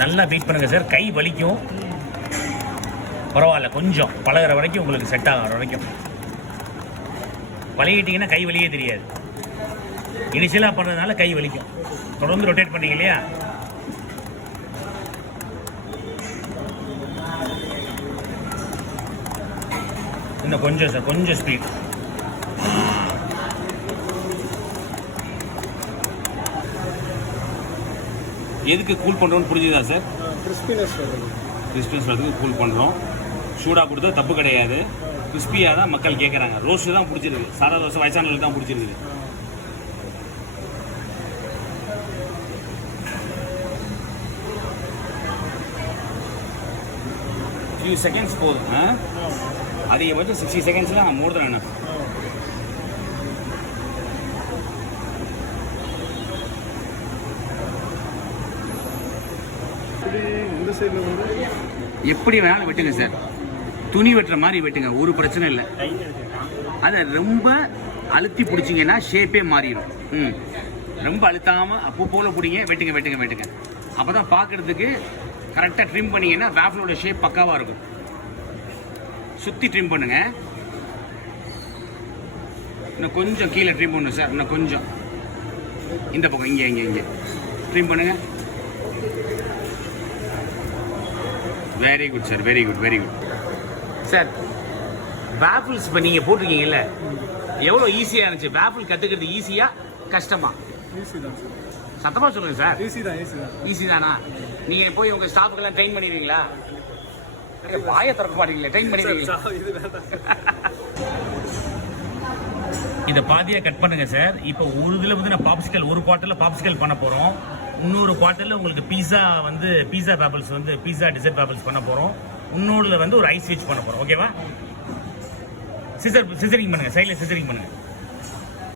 நல்லா பீட் பண்ணுங்கள் சார். கை வலிக்கும், பரவாயில்ல, கொஞ்சம் பழகிற வரைக்கும் உங்களுக்கு செட் ஆகிற வரைக்கும் பழகிட்டிங்கன்னா கை வலியே தெரியாது. இனிஷியலாக பண்ணுறதுனால கை வலிக்கும். தொடர்ந்து ரொட்டேட் பண்ணீங்க இல்லையா, இன்னும் கொஞ்சம் சார், கொஞ்சம் ஸ்பீட். எதுக்கு கூல் பண்ணுறோன்னு புரிஞ்சுதா சார்? கிறிஸ்பினஸ் வரதுக்கு கூல் பண்ணுறோம். சூடாக கொடுத்தா தப்பு கிடையாது. கிறிஸ்பியாக தான் மக்கள் கேட்குறாங்க. ரோஸ்ட்டு தான் பிடிச்சிருக்கு. சாதா தோசை வயசானவங்களுக்கு தான் பிடிச்சிருக்கு. ஃபியூ செகண்ட்ஸ் போதும். அதிகபட்சம் 60 செகண்ட்ஸ்லாம் மோர் தான் என்ன. எப்படி வேணாலும் வெட்டுங்க சார். துணி வெட்டுற மாதிரி வெட்டுங்க, ஒரு பிரச்சனை இல்லை. அதை ரொம்ப அழுத்தி பிடிச்சிங்கன்னா ஷேப்பே மாறிடும். ரொம்ப அழுத்தாமல் அப்போ போல பிடிங்க. வெட்டுங்க வெட்டுங்க வெட்டுங்க. அப்போ தான் பார்க்குறதுக்கு கரெக்டாக ட்ரிம் பண்ணிங்கன்னா வேஃபிலோட ஷேப் பக்காவாக இருக்கும். சுற்றி ட்ரிம் பண்ணுங்க. இன்னும் கொஞ்சம் கீழே ட்ரிம் பண்ணணும் சார். இன்னும் கொஞ்சம் இந்த பக்கம் இங்கே இங்கே இங்கே ட்ரிம் பண்ணுங்க. Very good sir, very good, very good sir. Waffles இப்போ நீங்கள் போட்டிருக்கீங்கல்ல, எவ்வளோ ஈஸியாக இருந்துச்சு? வேஃபிள் கற்றுக்கிறது ஈஸியா கஷ்டமா? ஈஸி தான் சார். சத்தமாக சொல்லுங்கள் சார். ஈஸி தான். ஈஸி தானா? நீங்கள் போய் உங்கள் ஸ்டாஃபுக்கெல்லாம் ட்ரெயின் பண்ணிடுவீங்களா? பாய திறக்க மாட்டீங்களா? ட்ரெயின் பண்ணிடுவீங்களா? இதை பாதியாக கட் பண்ணுங்க சார். இப்போ ஒரு இதில் வந்து நான் பாப்சிக்கல், ஒரு குவார்ட்டரில் பாப்சிக்கல் பண்ண போகிறோம். இன்னொரு குவார்ட்டரில் உங்களுக்கு பீஸா வந்து பீஸா பேபிள்ஸ் வந்து பீஸா டிசர்ட் பேபிள்ஸ் பண்ண போகிறோம். இன்னொருல வந்து ஒரு ஐஸ் வச்சு பண்ண போகிறோம். ஓகேவா? சிசரிங் பண்ணுங்க, சைடில் சிசரிங் பண்ணுங்க.